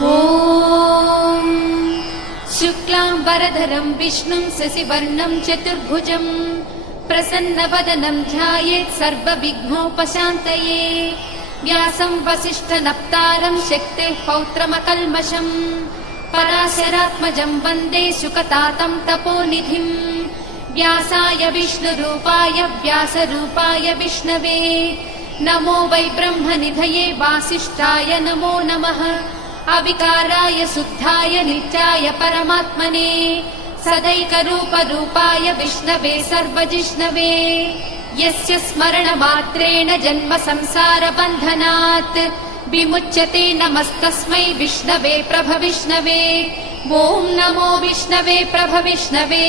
ॐ शुक्लाम्बरधरं विष्णुं शशिवर्णं चतुर्भुजं प्रसन्नवदनं ध्यायेत् सर्वविघ्नोपशान्तये व्यासं वसिष्ठनप्तारं शक्तेः पौत्रमकल्मषम् पराशरात्मजं वन्दे शुकतातं तपोनिधिम् व्यासाय विष्णुरूपाय व्यासरूपाय विष्णवे नमो वै ब्रह्मनिधये वासिष्ठाय नमो नमः अविकाराय शुद्धाय नित्याय परमात्मने सदैकरूपरूपाय विष्णवे सर्वजिष्णवे यस्य स्मरणमात्रेण जन्म संसारबन्धनात् विमुच्यते नमस्तस्मै विष्णवे प्रभविष्णवे ॐ नमो विष्णवे प्रभविष्णवे।